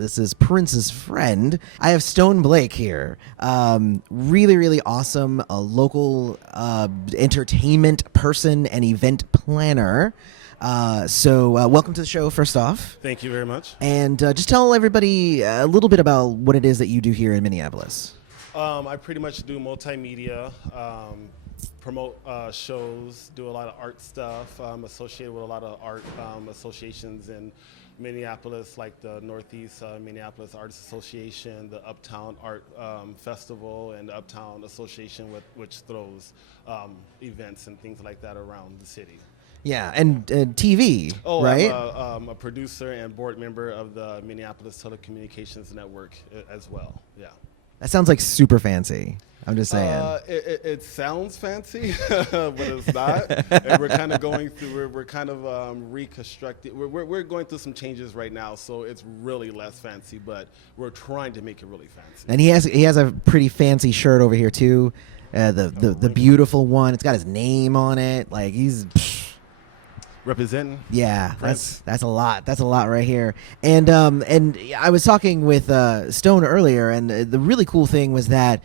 This is Prince's friend. I have Stone Blake here. Really, really awesome local entertainment person and event planner. So welcome to the show, first off. Thank you very much. And just tell everybody a little bit about what it is that you do here in Minneapolis. I pretty much do multimedia, promote shows, do a lot of art stuff. I'm associated with a lot of art associations in Minneapolis, like the Northeast Minneapolis Arts Association, the Uptown Art Festival, and the Uptown Association, which throws events and things like that around the city. Yeah, and TV, right? I'm a producer and board member of the Minneapolis Telecommunications Network as well, yeah. That sounds like super fancy. I'm just saying. It sounds fancy, but it's not. And we're kind of going through. We're kind of reconstructing. We're going through some changes right now, so it's really less fancy. But we're trying to make it really fancy. And he has a pretty fancy shirt over here too. The beautiful one. It's got his name on it. Like he's. Representing. Yeah, Prince. That's a lot. That's a lot right here. And I was talking with Stone earlier, and the really cool thing was that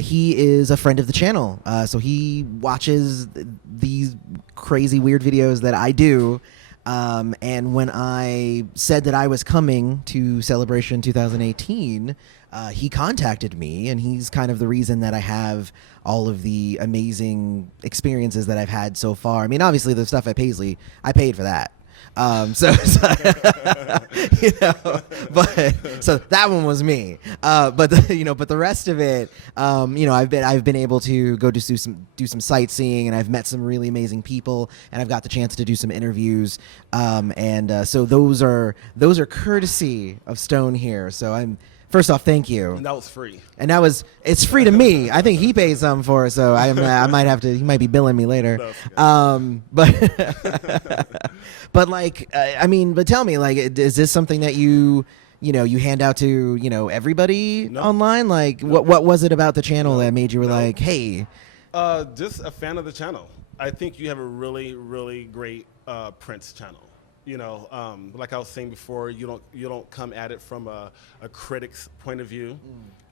he is a friend of the channel. So he watches these crazy weird videos that I do. And when I said that I was coming to Celebration 2018, he contacted me, and he's kind of the reason that I have all of the amazing experiences that I've had so far. I mean, obviously the stuff at Paisley, I paid for that. So that one was me. But the rest of it, I've been able to go do some sightseeing, and I've met some really amazing people, and I've got the chance to do some interviews. So those are courtesy of Stone here. So first off, thank you. And that was free. And it's free to me. I think he pays some for it, so I might have to. He might be billing me later. But but tell me, like, is this something that you hand out to everybody online? Like, what was it about the channel that made you were like, hey? Just a fan of the channel. I think you have a really, really great Prince channel. Like I was saying before, you don't come at it from a critic's point of view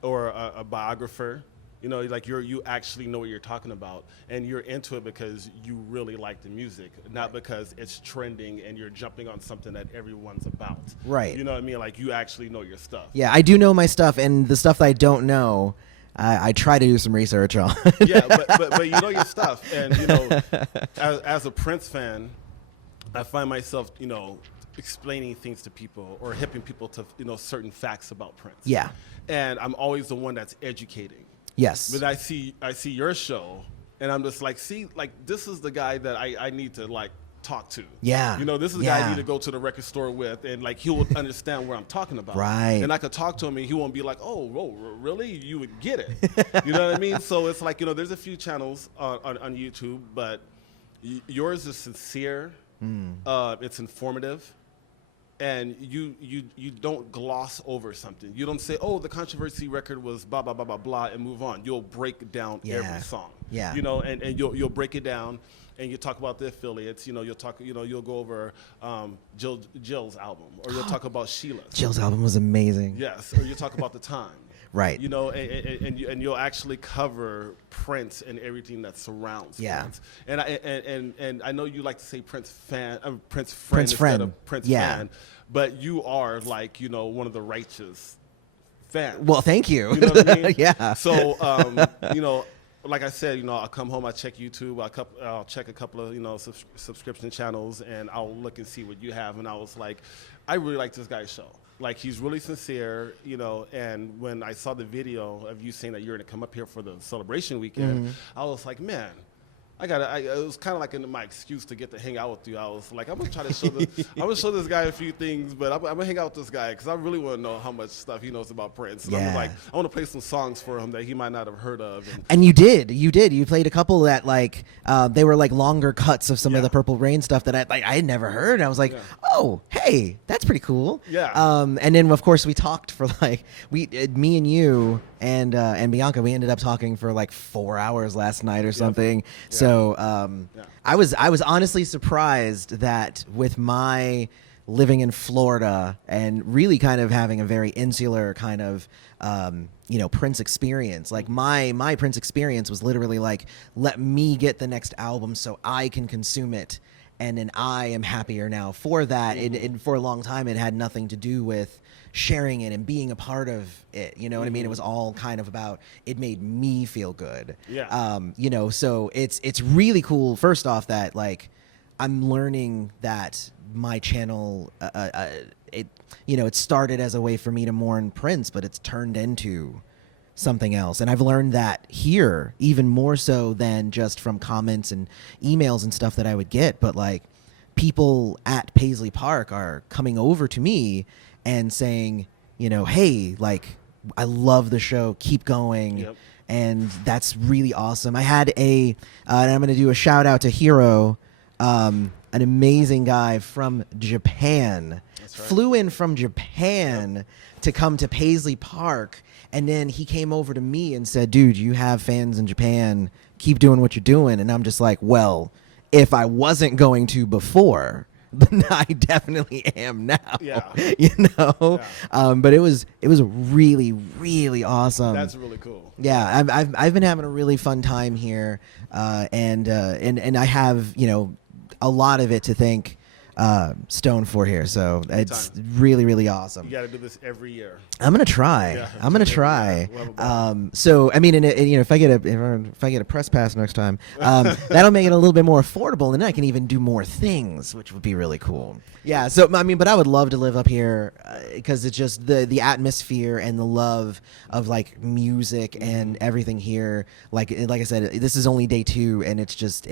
or a biographer. Like you actually know what you're talking about, and you're into it because you really like the music, not because it's trending and you're jumping on something that everyone's about. Right. You know what I mean? Like you actually know your stuff. Yeah, I do know my stuff, and the stuff that I don't know, I try to do some research on. Yeah, but you know your stuff, and as a Prince fan, I find myself, explaining things to people or hipping people to, certain facts about Prince. Yeah. And I'm always the one that's educating. Yes. But I see your show, and I'm just like, this is the guy that I need to, like, talk to. Yeah. This is the guy I need to go to the record store with, and, like, he will understand what I'm talking about. Right. And I could talk to him, and he won't be like, oh, really? You would get it. You know what I mean? So it's like, there's a few channels on YouTube, but yours is sincere. It's informative, and you don't gloss over something. You don't say, oh, the controversy record was blah blah blah blah blah and move on. You'll break down every song. Yeah. And you'll break it down, and you talk about the affiliates. You'll talk. You'll go over Jill's album, or you'll talk about Sheila. Jill's album was amazing. Yes, or you talk about the time. Right. And you'll actually cover Prince and everything that surrounds Prince. And I know you like to say Prince fan, Prince friend instead of Prince fan, but you are like, one of the righteous fans. Well, thank you. You know what I mean? Yeah. So, like I said, I'll come home, I check YouTube, I'll check a couple of, subscription channels, and I'll look and see what you have. And I was like, I really like this guy's show. Like, he's really sincere, and when I saw the video of you saying that you're going to come up here for the celebration weekend, I was like, man, it was kind of like my excuse to get to hang out with you. I was like, I'm going to try to show this guy a few things, but I'm going to hang out with this guy because I really want to know how much stuff he knows about Prince. And I'm like, I want to play some songs for him that he might not have heard of. And you did. You played a couple that, like, they were like longer cuts of some of the Purple Rain stuff that I had never heard. And I was like, oh, hey, that's pretty cool. Yeah. And then, of course, we talked for like, me and you and Bianca, we ended up talking for like 4 hours last night or something. Yeah. So I was honestly surprised that with my living in Florida and really kind of having a very insular kind of Prince experience. Like my Prince experience was literally like, let me get the next album so I can consume it, and then I am happier now for that. And for a long time, it had nothing to do with sharing it and being a part of it. You know what I mean? It was all kind of about, it made me feel good. Yeah. So it's really cool. First off, that like I'm learning that my channel, it started as a way for me to mourn Prince, but it's turned into something else. And I've learned that here even more so than just from comments and emails and stuff that I would get. But like people at Paisley Park are coming over to me and saying, hey, like, I love the show, keep going. Yep. And that's really awesome. I had and I'm going to do a shout out to Hiro, an amazing guy from Japan. That's right. Flew in from Japan to come to Paisley Park. And then he came over to me and said, dude, you have fans in Japan. Keep doing what you're doing. And I'm just like, well, if I wasn't going to before, then I definitely am now. Yeah. But it was really, really awesome. That's really cool. Yeah, I've been having a really fun time here, and I have a lot of it to thank Stone for here. So it's really, really awesome. You got to do this every year. I'm gonna try. Yeah, I'm gonna try. We'll So I mean, if I get a press pass next time, that'll make it a little bit more affordable, and then I can even do more things, which would be really cool. Yeah. So I mean, but I would love to live up here because it's just the atmosphere and the love of like music and everything here. Like I said, this is only day 2, and it just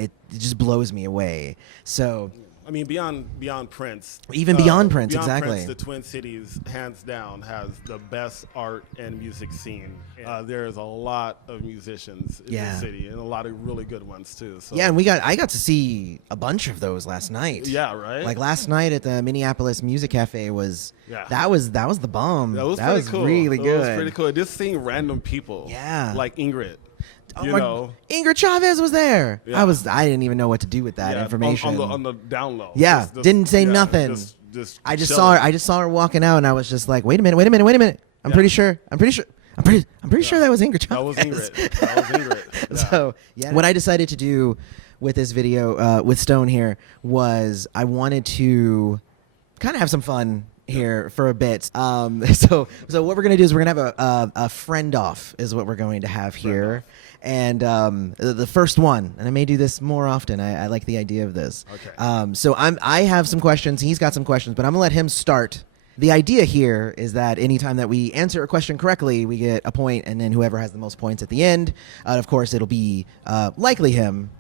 blows me away. So. I mean, beyond Prince. Even beyond Prince, beyond exactly. Prince, the Twin Cities, hands down, has the best art and music scene. There's a lot of musicians in the city, and a lot of really good ones too. So. Yeah, and I got to see a bunch of those last night. Yeah, right. Like last night at the Minneapolis Music Cafe was that was the bomb. That was cool. Really good. It was pretty cool. Just seeing random people. Yeah. Like Ingrid. Ingrid Chavez was there. Yeah. I didn't even know what to do with that information. On the down low. Yeah, didn't say nothing. I just saw her. I just saw her walking out, and I was just like, wait a minute. I'm pretty sure that was Ingrid Chavez. That was Ingrid. Yeah. So what I decided to do with this video with Stone here was I wanted to kind of have some fun here for a bit. So what we're gonna do is we're gonna have a friend off is what we're going to have here. And the first one, and I may do this more often. I like the idea of this. Okay. So I have some questions. He's got some questions, but I'm gonna let him start. The idea here is that anytime that we answer a question correctly, we get a point, and then whoever has the most points at the end, of course, it'll be likely him.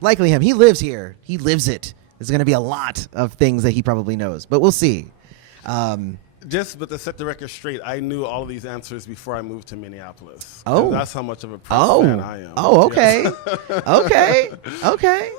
He lives here. He lives it. There's gonna be a lot of things that he probably knows, but we'll see. But to set the record straight, I knew all of these answers before I moved to Minneapolis. Oh. That's how much of a Prince fan I am. Oh, okay. Okay.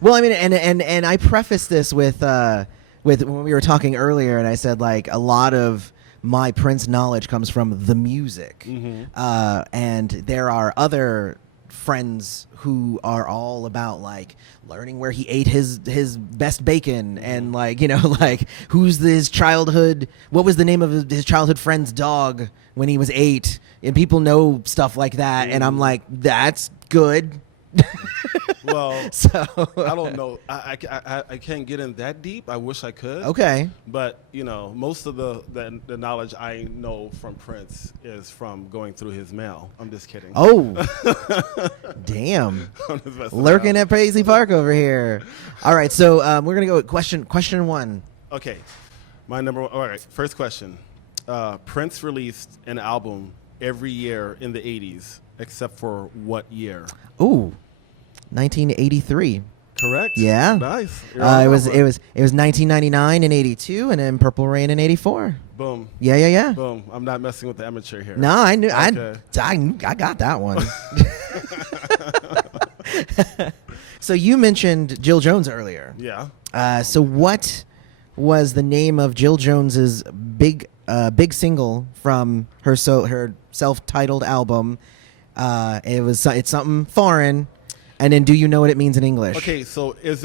Well, I mean, and I prefaced this with when we were talking earlier, and I said, like, a lot of my Prince knowledge comes from the music. And there are other friends who are all about like learning where he ate his best bacon and like like what was the name of his childhood friend's dog when he was 8, and people know stuff like that. And I'm like, that's good. Well, so I don't know. I can't get in that deep. I wish I could. Okay. But most of the knowledge I know from Prince is from going through his mail. I'm just kidding. Oh, damn! Lurking at Paisley Park over here. All right, so we're gonna go with question 1. Okay, my number 1. All right, first question. Prince released an album every year in the 80s, except for what year? Ooh. 1983. Correct. Yeah. Nice. It was 1999 and 82, and then Purple Rain in 84. Boom. Yeah. Boom. I'm not messing with the amateur here. No, I knew. Okay. I got that one. So you mentioned Jill Jones earlier. Yeah. So what was the name of Jill Jones's big single from her self-titled album? It's something foreign. And then, do you know what it means in English? Okay, so it's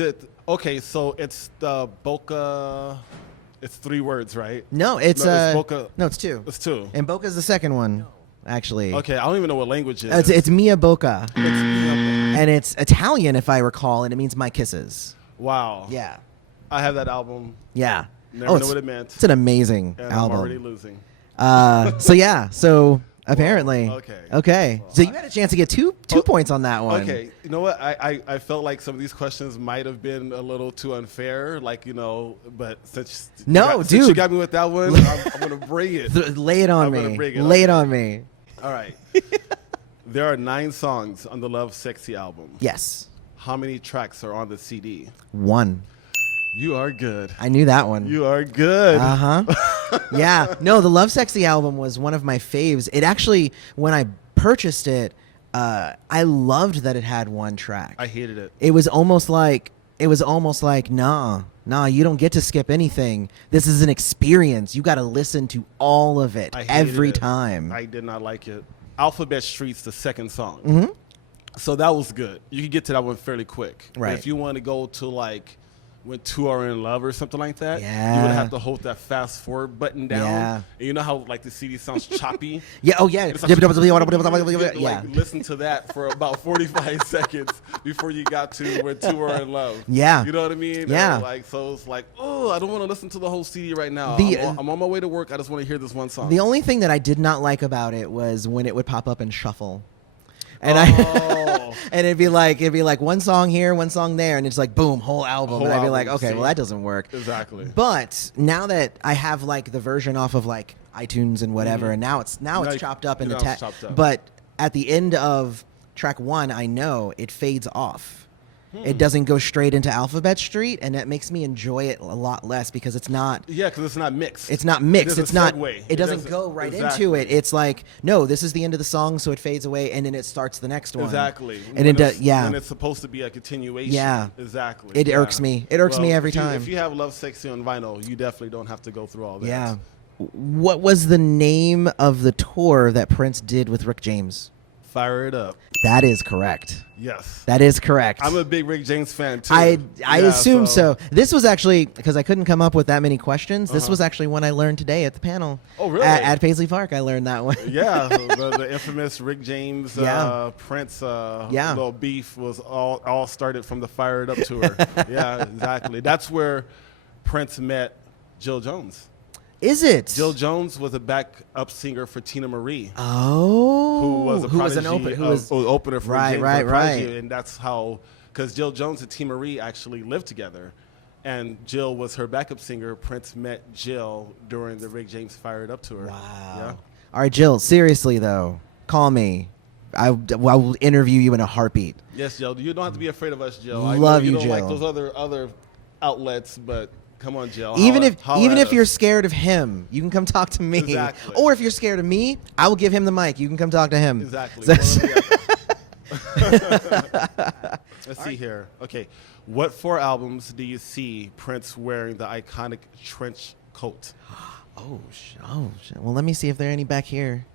the Boca It's 3 words, right? No, it's Boca. no, it's 2. It's 2. And Boca's the second one, actually. Okay, I don't even know what language it is. It's Mia Bocca. It's Minneapolis. And it's Italian, if I recall, and it means my kisses. Wow. Yeah. I have that album. Yeah. Never knew what it meant. It's an amazing And album. I'm already losing. So apparently. Okay. Okay. Well, So you had a chance to get two points on that one. Okay. You know what? I felt like some of these questions might have been a little too unfair. Like, but since dude. you got me with that one, I'm going to bring it. Lay it on I'm me. gonna bring it. Lay it on me. All right. There are 9 songs on the Love Sexy album. Yes. How many tracks are on the CD? 1. You are good. I knew that one. You are good. Yeah. No, the Love Sexy album was one of my faves. It actually, when I purchased it, I loved that it had 1 track. I hated it. It was almost like nah, you don't get to skip anything. This is an experience. You got to listen to all of it I hated every it. time. I did not like it. Alphabet Street's the second song. Mm-hmm. So that was good. You could get to that one fairly quick. Right. But if you want to go to like when 2 are in love or something like that, Yeah. you would have to hold that fast forward button down. Yeah. And you know how like the CD sounds choppy? Yeah. Oh yeah. It's like, you have to, Yeah. listen to that for about 45 seconds before you got to where 2 are in love. Yeah. You know what I mean? Yeah. And like so it's like, oh, I don't want to listen to the whole CD right now. The- I'm on my way to work. I just want to hear this one song. The only thing that I did not like about it was when it would pop up and shuffle. And Oh. and it'd be like 1 song here, 1 song there, and it's like boom, whole album. Whole And I'd be album, like, okay, see? well that doesn't work. Exactly. But now that I have like the version off of like iTunes and whatever, and now it's chopped up in the now it's text. chopped up. But at the end of track 1, I know it fades off. It doesn't go straight into Alphabet Street, and that makes me enjoy it a lot less because it's not. Yeah, because it's not mixed. It's not mixed. It It's not. segue. It doesn't go right exactly. into it. It's like, no, this is the end of the song, so it fades away, and then it starts the next one. Exactly. And it does. Yeah. And it's supposed to be a continuation. Yeah. Exactly. It irks me. It irks me every time. If you have Love Sexy on vinyl, you definitely don't have to go through all that. Yeah. What was the name of the tour that Prince did with Rick James? Fire It Up. That is correct. Yes. That is correct. I'm a big Rick James fan too. I Yeah, assume so. This was actually, because I couldn't come up with that many questions, this was actually one I learned today at the panel. Oh, really? At Paisley Park, I learned that one. Yeah, the infamous Rick James Yeah. Prince Yeah. little beef was all started from the Fire It Up tour. Yeah, exactly. That's where Prince met Jill Jones. Is it? Jill Jones was a backup singer for Tina Marie. Oh. Who was a prodigy, opener for Right, James right, the Prodigy, right. and that's how, because Jill Jones and Tina Marie actually lived together, and Jill was her backup singer. Prince met Jill during the Rick James Fire It Up tour. Wow. Yeah. All right, Jill, seriously though, call me. I will interview you in a heartbeat. Yes, Jill. You don't have to be afraid of us, Jill. Love I know you, don't like Jill. those other outlets, but come on, Jill. Even Holler if at you're us. scared of him, you can come talk to me. Exactly. Or if you're scared of me, I will give him the mic. You can come talk to him. Exactly. So- Let's see here. Okay. What 4 albums do you see Prince wearing the iconic trench coat? Oh, shit. Well, let me see if there are any back here.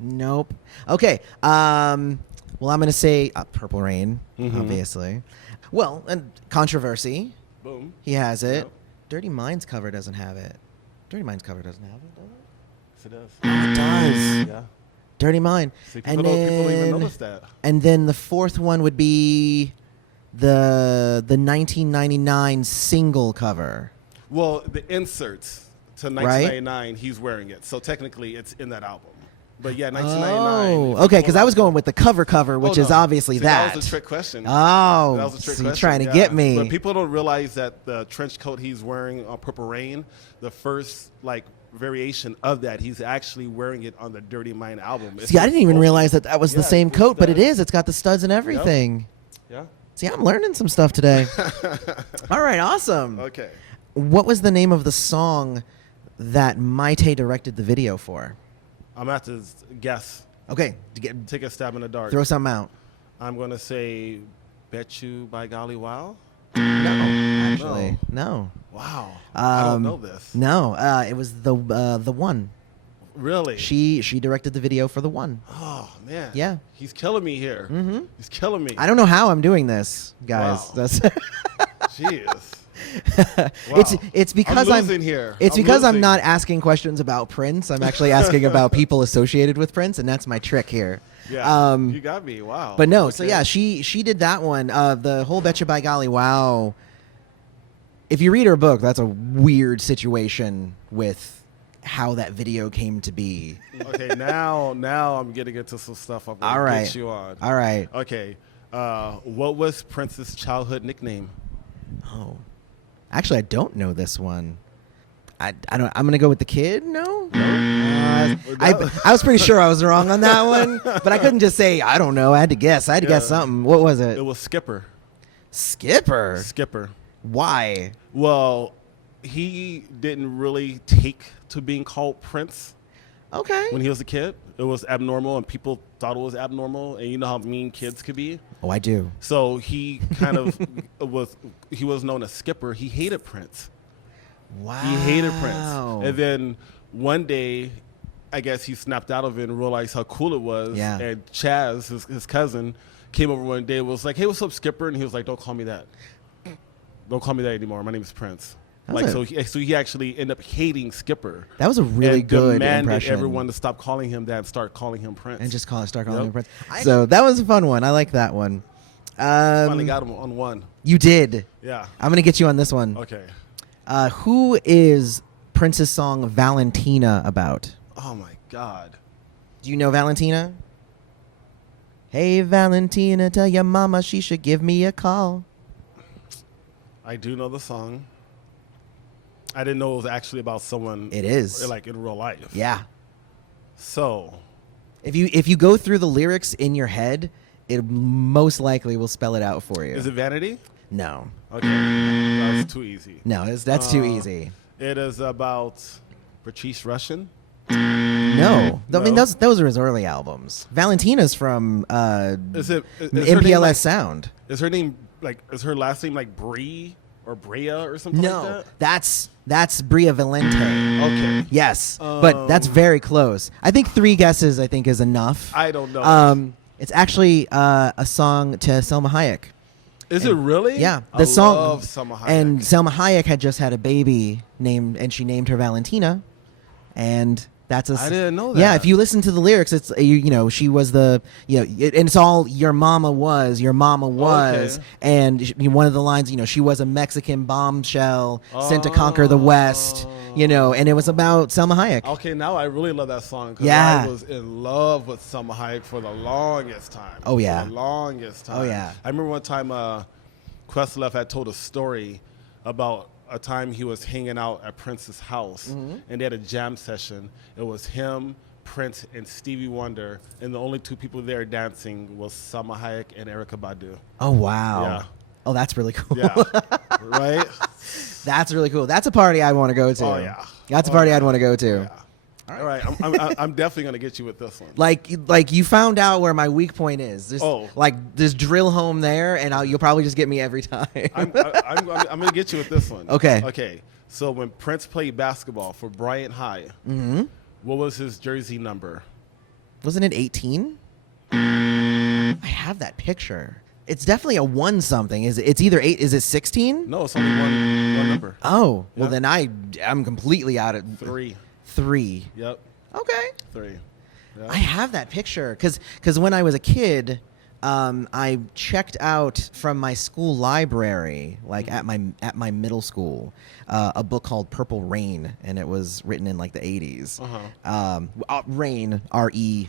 Nope. Okay. Well, I'm going to say Purple Rain, obviously. Well, and Controversy. Boom. He has it. Yep. Dirty Minds cover doesn't have it. Dirty Minds cover doesn't have it, does it? Yes, it does. Oh, it does. Yeah. Dirty Mind. See, people don't even notice that. And then the 4th one would be the 1999 single cover. Well, the inserts to 1999, he's wearing it. So technically, it's in that album. But yeah, 1999. Oh, okay, because I was going with the cover, which is obviously See, that. That was a trick question. Oh, That was a trick so question. you're trying to yeah. get me. But people don't realize that the trench coat he's wearing on Purple Rain, the first variation of that, he's actually wearing it on the Dirty Mind album. See, I didn't even realize that was the Yeah, same it's coat, but it studs. is. It's got the studs and everything. Yeah. See, I'm learning some stuff today. All right, awesome. Okay. What was the name of the song that Maite directed the video for? I'm going to have to guess. Okay, Take a stab in the dark. throw something out. I'm going to say Bet You by Golly Wow. No, actually, no. Wow. I don't know this. No, it was the one. Really? She directed the video for The One. Oh man. Yeah. He's killing me here. Mm-hmm. He's killing me. I don't know how I'm doing this, guys. Wow. That's Jeez. It's because I'm losing here. It's I'm because I'm losing. not asking questions about Prince. I'm actually asking about people associated with Prince, and that's my trick here. Yeah. You got me. Wow. But no, Okay. so yeah, she did that one. The whole Betcha by Golly Wow. If you read her book, that's a weird situation with how that video came to be. Okay, now I'm getting into some stuff I'm All gonna right. get you on. All right. Okay. What was Prince's childhood nickname? Oh, actually, I don't know this one. I don't. I'm gonna go with the kid. No. I was pretty sure I was wrong on that one, but I couldn't just say I don't know. I had to guess. I had to guess something. What was it? It was Skipper. Skipper. Skipper. Why? Well, he didn't really take to being called Prince Okay. when he was a kid. It was abnormal, and people thought it was abnormal. And you know how mean kids could be. Oh, I do. So he kind of was known as Skipper. He hated Prince. Wow. He hated Prince. And then one day, I guess he snapped out of it and realized how cool it was. Yeah. And Chaz, his cousin, came over one day and was like, "Hey, what's up, Skipper?" And he was like, "Don't call me that. Don't call me that anymore. My name is Prince." So he actually ended up hating Skipper. That was a really and good demanded impression. everyone to stop calling him that and start calling him Prince. And just start calling Yep. him Prince. So that was a fun one. I like that one. Finally got him on one. You did. Yeah. I'm gonna get you on this one. Okay. Who is Prince's song Valentina about? Oh my God. Do you know Valentina? Hey Valentina, tell your mama she should give me a call. I do know the song. I didn't know it was actually about someone. It is. Like in real life. Yeah. So. If you go through the lyrics in your head, it most likely will spell it out for you. Is it Vanity? No. Okay. That's too easy. No, that's too easy. It is about Patrice Rushen. No. I mean, No? those are his early albums. Valentina's from Is her MPLS name like, Sound. Is her last name like Brie or Brea or something like No, that? that's Bria Valente. Okay. Yes, but that's very close. I think 3 guesses is enough. I don't know. It's actually a song to Selma Hayek. Is it really? Yeah, I love Selma Hayek. And Selma Hayek had just had a baby she named her Valentina, and that's I didn't know that. Yeah, if you listen to the lyrics, it's she was and it's all your mama was, Okay. and one of the lines, she was a Mexican bombshell sent to conquer the West, and it was about Selma Hayek. Okay, now I really love that song because Yeah. I was in love with Selma Hayek for the longest time. Oh, yeah. For the longest time. Oh, yeah. I remember one time Questlove had told a story about a time he was hanging out at Prince's house, Mm-hmm. and they had a jam session. It was him, Prince, and Stevie Wonder, and the only 2 people there dancing was Selma Hayek and Erykah Badu. Oh wow. Yeah. Oh, that's really cool. Yeah, right? That's really cool. That's a party I want to go to. Oh, yeah. That's a party I'd want to go to. Yeah. All right, I'm definitely gonna get you with this one. Like you found out where my weak point is. Just drill home there, and you'll probably just get me every time. I'm gonna get you with this one. Okay. Okay. So when Prince played basketball for Bryant High, what was his jersey number? Wasn't it 18? I have that picture. It's definitely a 1 something. It's either 8. Is it 16? No, it's only one number. Oh, well Yeah. then I'm completely out of 3. 3. Yep. Okay. 3. Yep. I have that picture because when I was a kid, I checked out from my school library, like at my middle school, a book called Purple Rain, and it was written in like the 80s. Rain, REIGN.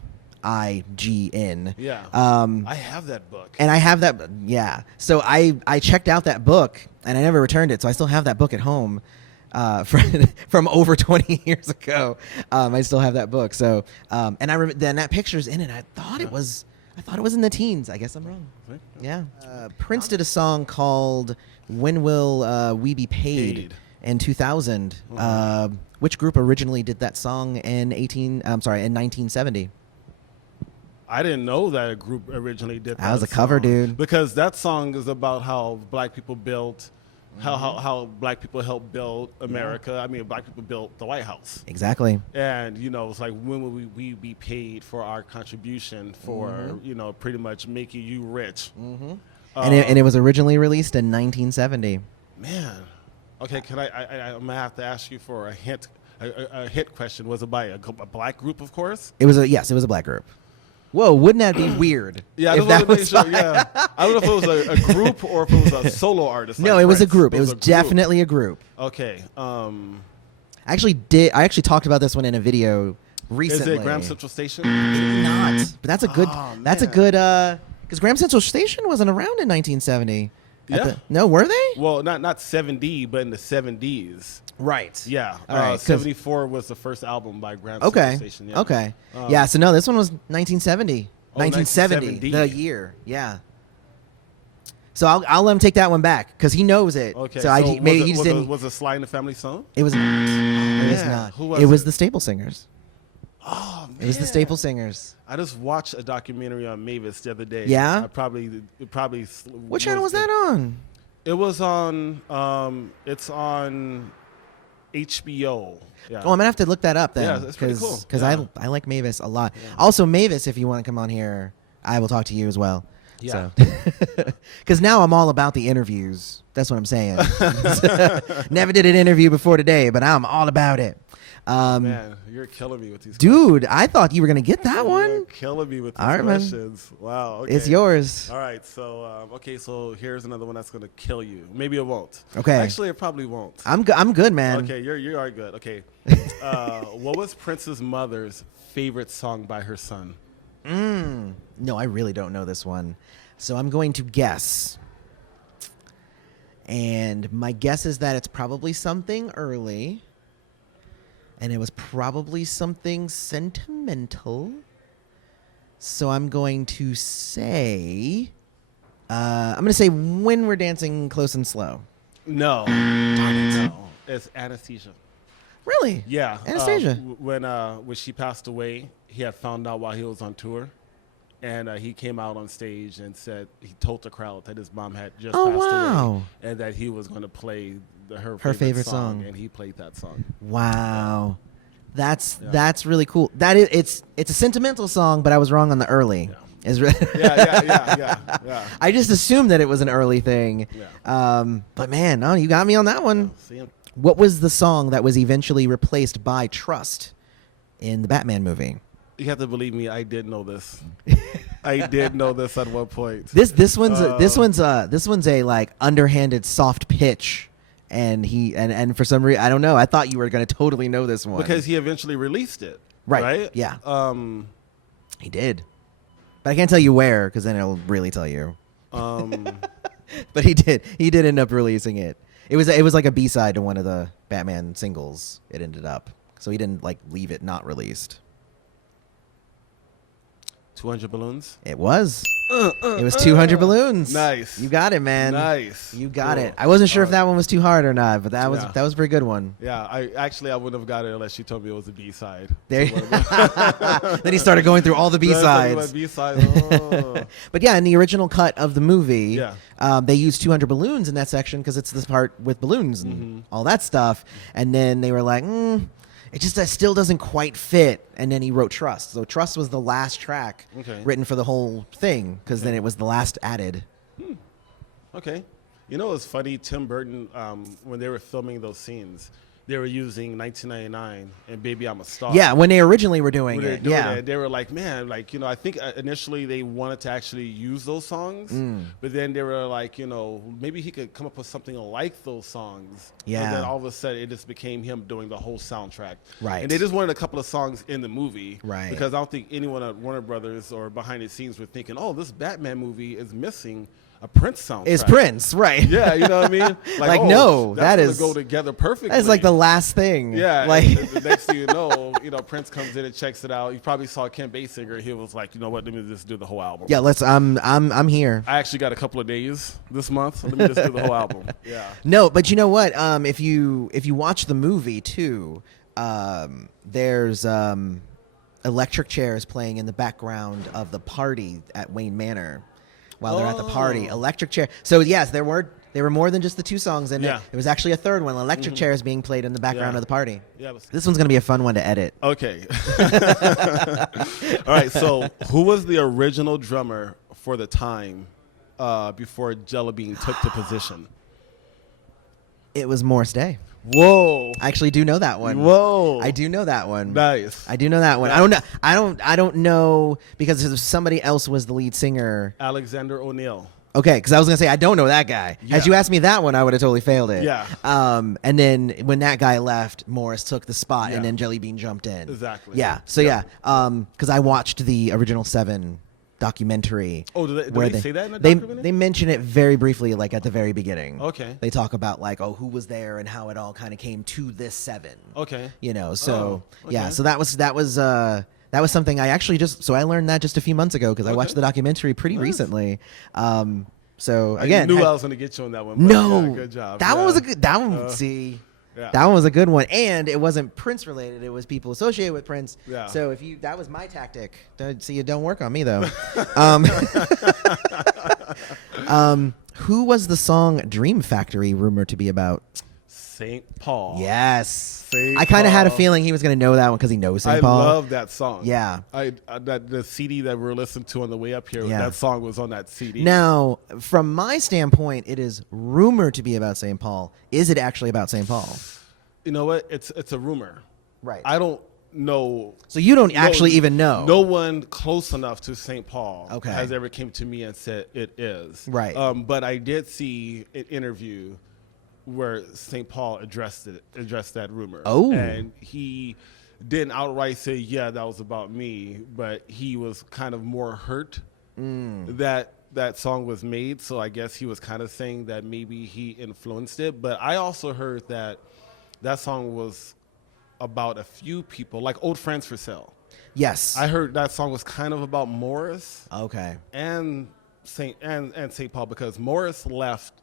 Yeah. I have that book. And I have that. Yeah. So I checked out that book, and I never returned it. So I still have that book at home. From over 20 years ago, I still have that book. So, and I remember then that picture's in it. I thought it was in the teens. I guess I'm wrong. Yeah. Prince did a song called "When Will We Be Paid" in 2000. Which group originally did that song in 1970? I didn't know that a group originally did that. That was a cover, song. dude. Because that song is about how black people built how black people helped build America. I mean, black people built the White House. Exactly. And, it's like, when will we be paid for our contribution for, pretty much making you rich? And it was originally released in 1970. Man. Okay, I'm going to have to ask you for a hint. A hit question. Was it by a black group, of course? It was a black group. Whoa, wouldn't that be weird? Yeah, I if that was sure, yeah. I don't know if it was a group or if it was a solo artist. No, like it was a Prince. group. It was definitely a group. Okay. I actually talked about this one in a video recently. Is it Graham Central Station? Maybe not. But that's a good. Oh, that's a good. Because Graham Central Station wasn't around in 1970. Yeah. No, were they? Well, not 70, but in the 70s. Right. Yeah. All right, 74 was the first album by Graham Central Station. Yeah. Okay. Yeah. So no, this one was 1970. 1970, 1970. the year. Yeah. So I'll let him take that one back because he knows it. Okay. So maybe he just didn't. Was it Sly and the Family song? It was not. It was Yeah. not. Who was it was it? the Staple Singers. Oh man. It was the Staple Singers. I just watched a documentary on Mavis the other day. Yeah? What channel was that on? It was on. It's on HBO. Yeah. Oh, I'm gonna have to look that up then. Yeah, that's pretty cool. Because Yeah. I like Mavis a lot. Yeah. Also, Mavis, if you want to come on here, I will talk to you as well. Yeah. Because now I'm all about the interviews. That's what I'm saying. Never did an interview before today, but I'm all about it. Man, you're killing me with these Dude, I thought you were gonna get that You're one. killing me with these All right, man. questions. Wow. Okay. It's yours. All right. So here's another one that's gonna kill you. Maybe it won't. Okay. Actually, it probably won't. I'm good, man. Okay, you are good. Okay. What was Prince's mother's favorite song by her son? No, I really don't know this one. So I'm going to guess. And my guess is that it's probably something early. And it was probably something sentimental. So I'm going to say... When We're Dancing Close and Slow. No. No. It's Anastasia. Really? Yeah. Anastasia. When she passed away, he had found out while he was on tour. And he came out on stage and said, he told the crowd that his mom had just passed away. And that he was going to play her favorite song. And he played that song. Wow. That's really cool. It's a sentimental song, but I was wrong on the early. Yeah. Yeah. I just assumed that it was an early thing. Yeah. But man, no, you got me on that one. What was the song that was eventually replaced by Trust in the Batman movie? You have to believe me, I did know this. I did know this at one point. This one's a like underhanded soft pitch, and for some reason I don't know. I thought you were going to totally know this one because he eventually released it. Right? Yeah. He did, but I can't tell you where because then it'll really tell you. But he did. He did end up releasing it. It was like a B-side to one of the Batman singles. It ended up, so he didn't like leave it not released. 200 balloons. It was. It was 200 balloons. Nice. You got it, man. Nice. You got Cool. it. I wasn't sure if that one was too hard or not, but that was a pretty good one. Yeah, I wouldn't have got it unless she told me it was a B-side. There. Then he started going through all the B-sides. But yeah, in the original cut of the movie, they used 200 balloons in that section because it's this part with balloons and all that stuff. And then they were like, it just still doesn't quite fit. And then he wrote Trust. So Trust was the last track written for the whole thing because then it was the last added. Okay. You know, it's funny. Tim Burton, when they were filming those scenes, they were using 1999 and Baby I'm a Star. Yeah, when they originally were doing it. They were like, man, like, I think initially they wanted to actually use those songs, but then they were like, maybe he could come up with something like those songs. Yeah. And then all of a sudden it just became him doing the whole soundtrack. Right. And they just wanted a couple of songs in the movie. Right. Because I don't think anyone at Warner Brothers or behind the scenes were thinking, oh, this Batman movie is missing a Prince soundtrack. It's Prince, right? Yeah, you know what I mean? Like no, that is go together perfectly. That's like the last thing. Yeah, like the next thing you know, Prince comes in and checks it out. You probably saw Ken Basinger. He was like, you know what? Let me just do the whole album. Yeah, I'm here. I actually got a couple of days this month. So let me just do the whole album. Yeah. No, but you know what? If you watch the movie too, there's electric chairs playing in the background of the party at Wayne Manor. While they're at the party, electric chair. So yes, there were They were more than just the 2 songs in Yeah. it. It was actually a third one. Electric chairs being played in the background Yeah. of the party. Yeah. This one's gonna be a fun one to edit. Okay. All right. So, who was the original drummer for the time before Jelly Bean took the position? It was Morris Day. Whoa. I actually do know that one. Whoa. I do know that one. Nice. I do know that one. Yeah. I don't know because somebody else was the lead singer. Alexander O'Neill. Okay, because I was gonna say I don't know that guy. Yeah. Had you asked me that one, I would have totally failed it. Yeah. And then when that guy left, Morris took the spot, Yeah. and then Jelly Bean jumped in. Exactly. Yeah. So Yeah. because I watched the original 7 documentary. Oh, did where they say that in the they documentary? they mention it very briefly, like at the very beginning. Okay. They talk about like, oh, who was there and how it all kind of came to this 7. Okay. You know. So Oh, yeah. okay. So that was something I actually I learned that just a few months ago because I Okay. watched the documentary pretty Nice. recently. So again, I knew I was going to get you on that one. But no, yeah, good job. That one was Yeah. a good. That one, see, Yeah. that one was a good one, and it wasn't Prince related. It was people associated with Prince. Yeah. So that was my tactic. See, it don't work on me though. um, who was the song "Dream Factory" rumored to be about? St. Paul. Yes. St. I kind of had a Paul. feeling he was going to know that one because he knows St. I Paul. love that song. Yeah. The CD that we're listening to on the way up here, Yeah. that song was on that CD. Now, from my standpoint, it is rumored to be about St. Paul. Is it actually about St. Paul? You know what? It's a rumor. Right. I don't know. So you don't actually even know. No one close enough to St. Paul Okay. has ever came to me and said it is. Right. But I did see an interview where St. Paul addressed that rumor. Oh. And he didn't outright say, yeah, that was about me, but he was kind of more hurt that song was made. So I guess he was kind of saying that maybe he influenced it. But I also heard that song was about a few people, like Old Friends for Sale. Yes. I heard that song was kind of about Morris Okay. and St. Paul, because Morris left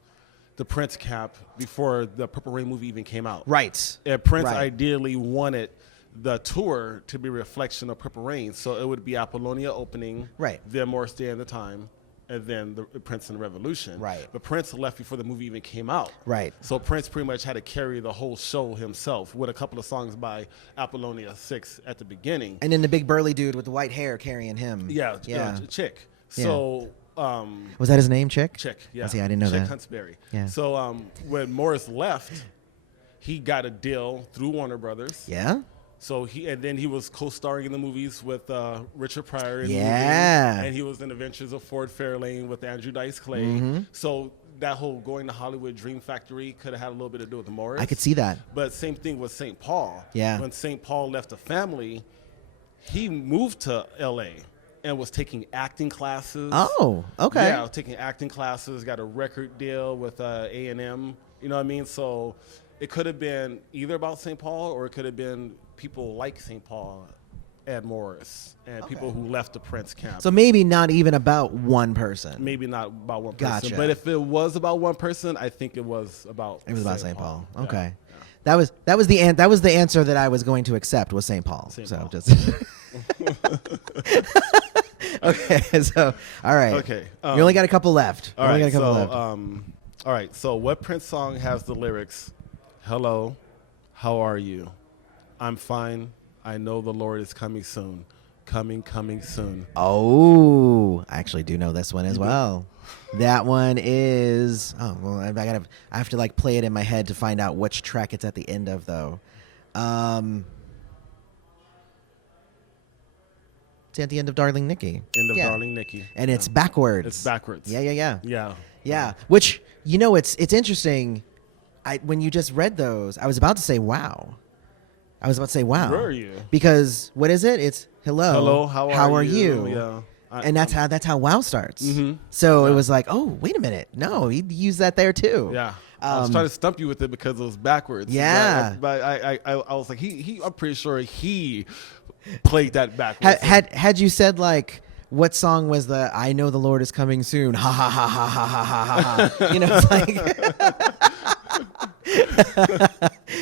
the Prince camp before the Purple Rain movie even came out. Right. And Prince Right. ideally wanted the tour to be a reflection of Purple Rain, so it would be Apollonia opening, Right. then Morris Day and the Time, and then the Prince and the Revolution. Right. But Prince left before the movie even came out. Right. So Prince pretty much had to carry the whole show himself with a couple of songs by Apollonia 6 at the beginning. And then the big burly dude with the white hair carrying him. Yeah, Yeah. Chick. Yeah. So, Was that his name, Chick? Chick, yeah. Oh, see, I didn't know Chick that. Huntsberry. Yeah. So when Morris left, he got a deal through Warner Brothers. Yeah. So then he was co-starring in the movies with Richard Pryor. In Yeah. The movie, and he was in Adventures of Ford Fairlane with Andrew Dice Clay. Mm-hmm. So that whole going to Hollywood Dream Factory could have had a little bit to do with Morris. I could see that. But same thing with St. Paul. Yeah. When St. Paul left the family, he moved to L.A. and was taking acting classes. Oh, okay. Yeah, taking acting classes, got a record deal with A&M. You know what I mean? So it could have been either about St. Paul, or it could have been people like St. Paul and Morris and people who left the Prince camp. So maybe not even about one person. Maybe not about one Gotcha. person. But if it was about one person, I think it was about St. Paul. Yeah. Okay. Yeah. That was the answer that I was going to accept was St. Paul. St. So Paul. just Okay, so all right. Okay, you only got a couple left. All You only right, got a couple so left. all right. So what Prince song has the lyrics? Hello, how are you? I'm fine. I know the Lord is coming soon. Coming soon. Oh, I actually do know this one as well. That one is I have to like play it in my head to find out which track it's at the end of though. It's at the end of Darling Nikki. End of Yeah. Darling Nikki. And it's backwards. It's backwards. Yeah. Yeah. Which, you know, it's interesting. When you just read those, I was about to say wow. Where are you? Because what is it? It's hello. Hello, how are you? Yeah. Yeah. And that's how wow starts. Mhm. So it Yeah. was like, oh, wait a minute. No, he used that there too. Yeah. I was trying to stump you with it because it was backwards. Yeah. But I was like, I'm pretty sure he played that backwards. Had you said like, what song was the I know the Lord is coming soon? Ha ha ha ha ha ha ha ha. You know, it's like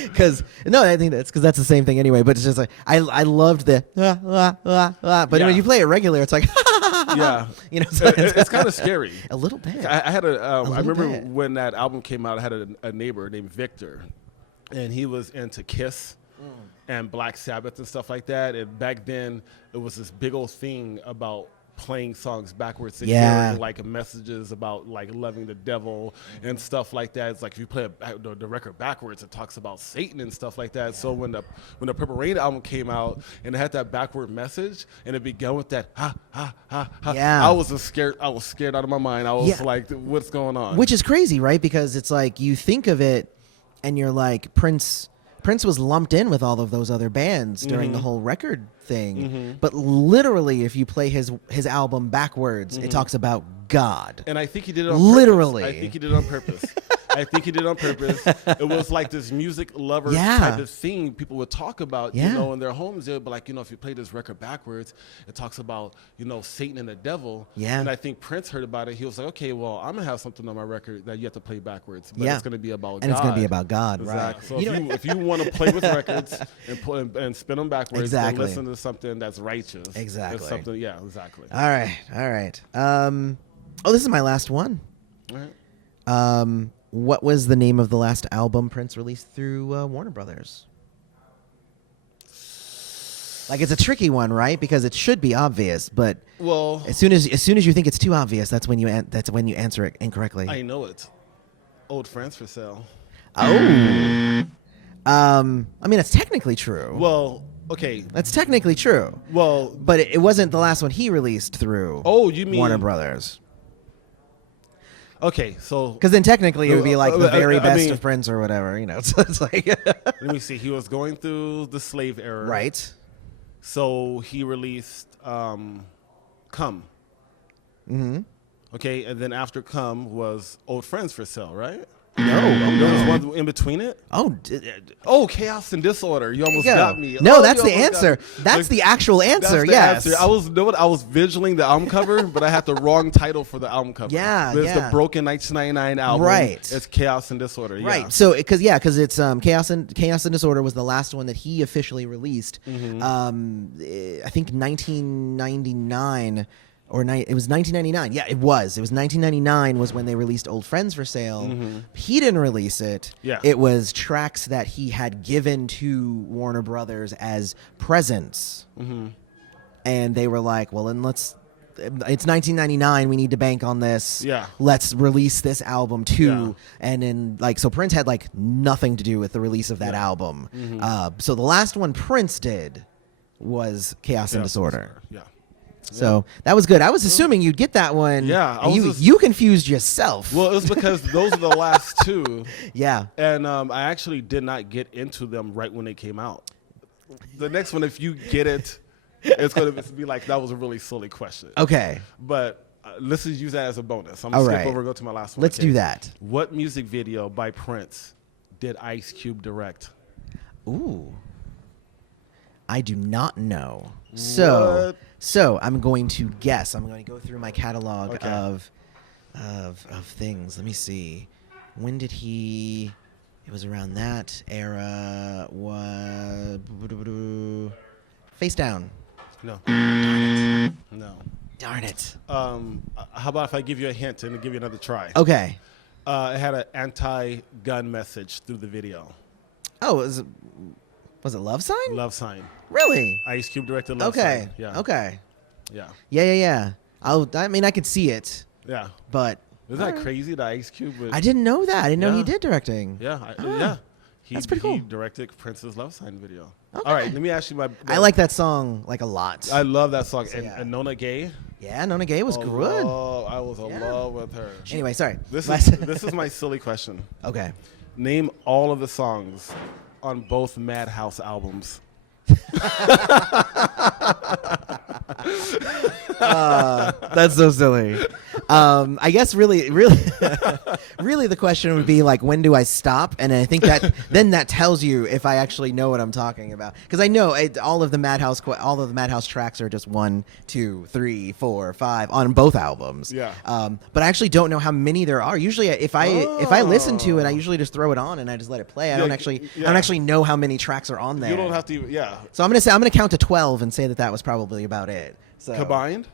because I think that's the same thing anyway. But it's just like I loved the but Yeah. when you play it regular, it's like Yeah. So It's kind of scary. a little bit. I had I remember bit. when that album came out, I had a neighbor named Victor, and he was into Kiss and Black Sabbath and stuff like that. And back then, it was this big old thing about playing songs backwards and hearing like messages about like loving the devil and stuff like that. It's like if you play the record backwards, it talks about Satan and stuff like that. So when the Purple Rain album came out and it had that backward message and it began with that ha ha ha ha, I was scared out of my mind. I was like, what's going on? Which is crazy, right? Because it's like you think of it and you're like, Prince was lumped in with all of those other bands during the whole record thing. But literally, if you play his album backwards, it talks about God. And I think he did it on literally. purpose. I think he did it on purpose. It was like this music lover type of thing people would talk about, in their homes. They would be like, if you play this record backwards, it talks about, Satan and the devil. Yeah. And I think Prince heard about it. He was like, okay, well, I'm going to have something on my record that you have to play backwards. But it's going to be about God. And it's going to be about God, exactly. right. So if you want to play with records and spin them backwards, then listen to something that's righteous. Exactly. Something, exactly. All right. This is my last one. All right. What was the name of the last album Prince released through Warner Brothers? Like, it's a tricky one, right? Because it should be obvious, but as soon as you think it's too obvious, that's when you answer it incorrectly. I know it. Old Friends for Sale. Oh. I mean, that's technically true. Well, okay. That's technically true. Well, but it wasn't the last one he released through. Oh, you mean Warner Brothers? Okay, so because then technically it would be like the very best of Prince or whatever, So it's like. Let me see. He was going through the slave era, right? So he released "Come." Mm-hmm. Okay, and then after "Come" was "Old Friends for Sale," right? No. There was one in between it. Chaos and Disorder. You almost got me. No, that's the answer. That's the actual answer. Yes. Answer. I was visualing the album cover, but I had the wrong title for the album cover. Yeah, it's the Broken 1999 album. Right. It's Chaos and Disorder. Yeah. Right. So because it's Chaos and Disorder was the last one that he officially released. Mm-hmm. I think 1999. It was 1999. Yeah, it was. It was 1999 was when they released Old Friends for Sale. Mm-hmm. He didn't release it. Yeah. It was tracks that he had given to Warner Brothers as presents. Mm-hmm. And they were like, well, then it's 1999. We need to bank on this. Yeah. Let's release this album too. Yeah. And then so Prince had like nothing to do with the release of that album. Mm-hmm. So the last one Prince did was Chaos and Disorder. Yeah. So that was good. I was assuming you'd get that one. Yeah. You confused yourself. Well, it was because those are the last two. Yeah. And I actually did not get into them right when they came out. The next one, if you get it, it's going to be like, that was a really silly question. Okay. But let's just use that as a bonus. I'm going to skip over and go to my last one. Let's do that. What music video by Prince did Ice Cube direct? Ooh. I do not know. So I'm going to guess. I'm going to go through my catalog of things. Let me see. When did he? It was around that era. Face Down. No. No. Darn it. How about if I give you a hint and give you another try? Okay. It had an anti-gun message through the video. Oh, was it Love Sign? Love Sign. Really? Ice Cube directed Love Sign. Yeah. Okay. Yeah. Yeah. I mean, I could see it. Yeah. But isn't that crazy that Ice Cube would... I didn't know that. I didn't know he did directing. Yeah. That's pretty cool. He directed Prince's Love Sign video. Okay. All right, let me ask you I like that song like a lot. I love that song. And Nona Gay. Yeah, Nona Gay was good. Oh, I was in love with her. Anyway, sorry. This is my silly question. Okay. Name all of the songs on both Madhouse albums. That's so silly. I guess really the question would be like, when do I stop? And I think that then that tells you if I actually know what I'm talking about, because I know all of the Madhouse tracks are just 1, 2, 3, 4, 5 on both albums. Yeah. But I actually don't know how many there are. Usually, if I listen to it, I usually just throw it on and I just let it play. I don't actually know how many tracks are on there. You don't have to. Yeah. So I'm gonna count to 12 and say that was probably about it. So combined.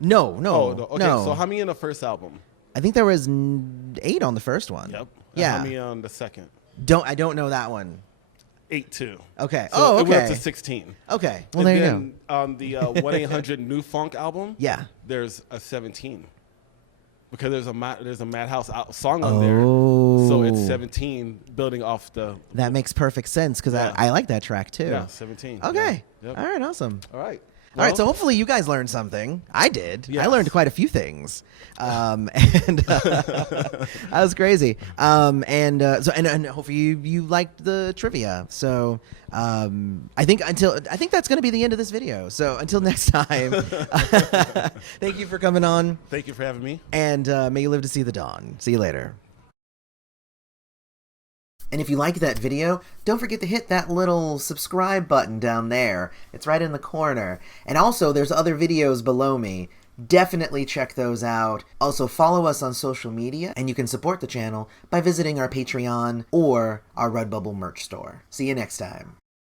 No, Oh, no. Okay. no. So how many in the first album? I think there was 8 on the first one. Yep. And Yeah. how many on the second? I don't know that one. 8 too. Okay. So oh, it went up okay. to 16. Okay. Well, And there you then go. on the 1-800 New Funk album, Yeah. there's a 17. Because there's a Madhouse song on Oh. there. So it's 17 building off the... That makes perfect sense because Yeah. I like that track too. Yeah, 17. Okay. Yeah. Yep. All right. Awesome. All right. All right, Well, so hopefully you guys learned something. I did. Yes. I learned quite a few things, and that was crazy. And hopefully you liked the trivia. So I think that's going to be the end of this video. So until next time, thank you for coming on, Thank you for having me. and may you live to see the dawn. See you later. And if you like that video, don't forget to hit that little subscribe button down there. It's right in the corner. And also, there's other videos below me. Definitely check those out. Also, follow us on social media, and you can support the channel by visiting our Patreon or our Redbubble merch store. See you next time.